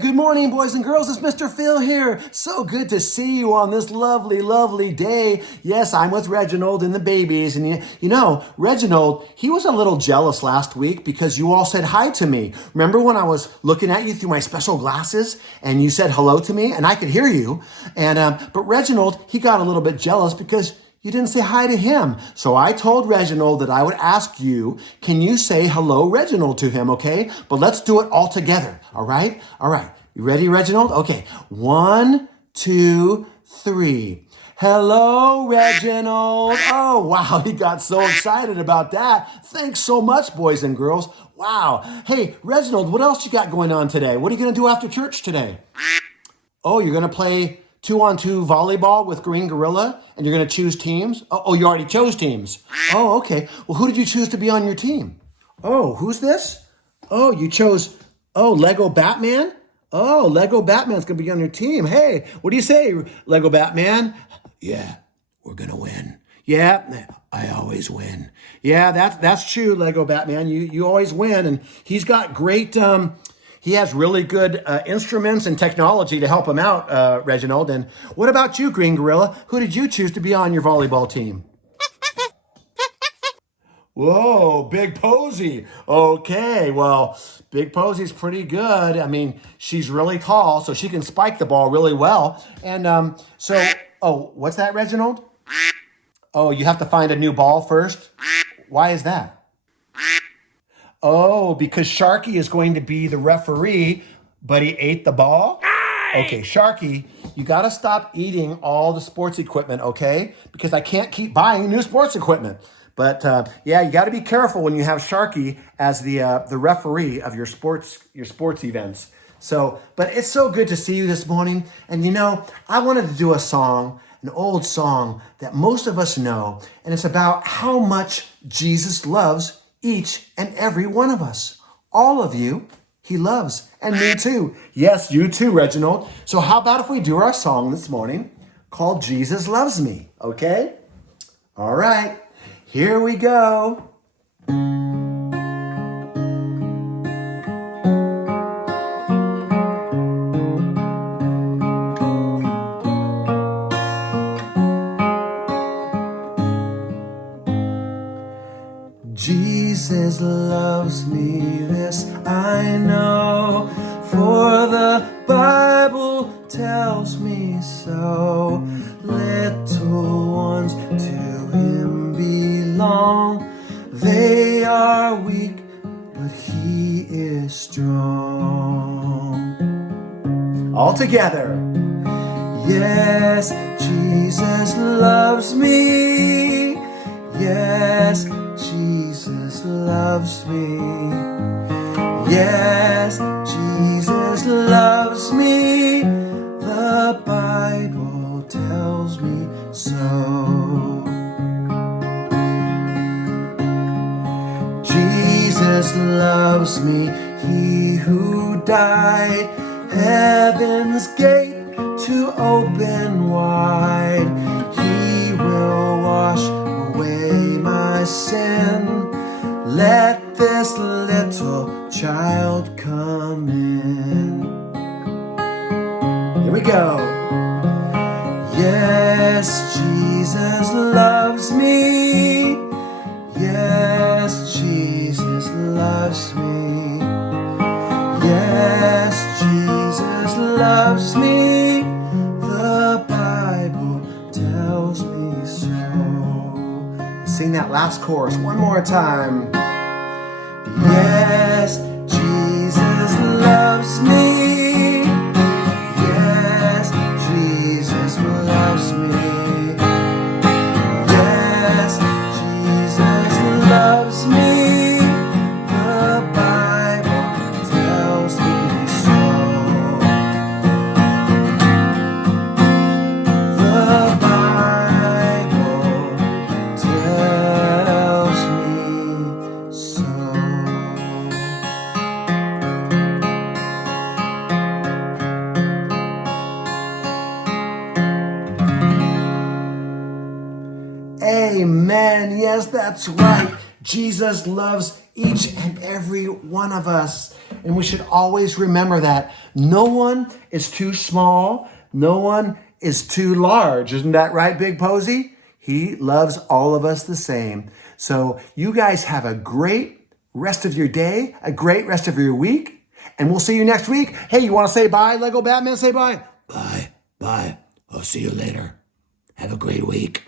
Good morning, boys and girls. It's Mr. Phil here. So good to see you on this lovely, lovely day. Yes, I'm with Reginald and the babies. And you know, Reginald, he was a little jealous last week because you all said hi to me. Remember when I was looking at you through my special glasses and you said hello to me and I could hear you? But Reginald, he got a little bit jealous because you didn't say hi to him. So I told Reginald that I would ask you, can you say hello, Reginald, to him, okay? But let's do it all together, all right? All right. You ready, Reginald? Okay. 1, 2, 3. Hello, Reginald. Oh, wow. He got so excited about that. Thanks so much, boys and girls. Wow. Hey, Reginald, what else you got going on today? What are you going to do after church today? Oh, you're going to play 2-on-2 volleyball with Green Gorilla, and you're going to choose teams? Oh, you already chose teams. Oh, okay. Well, who did you choose to be on your team? Oh, who's this? Oh, you chose, Lego Batman? Oh, Lego Batman's going to be on your team. Hey, what do you say, Lego Batman? Yeah, we're going to win. Yeah, I always win. Yeah, that's true, Lego Batman. You always win, and he's got great... He has really good instruments and technology to help him out, Reginald. And what about you, Green Gorilla? Who did you choose to be on your volleyball team? Whoa, Big Posy. Okay, well, Big Posy's pretty good. I mean, she's really tall, so she can spike the ball really well. And what's that, Reginald? Oh, you have to find a new ball first? Why is that? Oh, because Sharky is going to be the referee, but he ate the ball? Okay, Sharky, you got to stop eating all the sports equipment, okay? Because I can't keep buying new sports equipment. But you got to be careful when you have Sharky as the referee of your sports events. So, but it's so good to see you this morning. And you know, I wanted to do a song, an old song that most of us know, and it's about how much Jesus loves each and every one of us. All of you, he loves. And me too. Yes, you too, Reginald. So how about if we do our song this morning called Jesus Loves Me, okay? All right, here we go. Jesus loves me, this I know, for the Bible tells me so. Little ones to him belong, they are weak, but he is strong. All together. Yes, Jesus loves me. Yes, Jesus loves me. Yes, Jesus loves me. The Bible tells me so. Jesus loves me, he who died, heaven's gate to open wide. He will wash away my sin. Let this little child come in. Here we go. Yes, Jesus loves me. Yes, Jesus loves me. Yes, Jesus loves me. The Bible tells me so. Sing that last chorus one more time. Yes, Jesus loves me. Yes, Jesus loves me. Yes, Jesus loves me. The Bible tells me so. The Bible tells me so. Amen. Yes, that's right. Jesus loves each and every one of us. And we should always remember that no one is too small. No one is too large. Isn't that right, Big Posy? He loves all of us the same. So you guys have a great rest of your day, a great rest of your week, and we'll see you next week. Hey, you want to say bye, Lego Batman? Say bye. Bye. I'll see you later. Have a great week.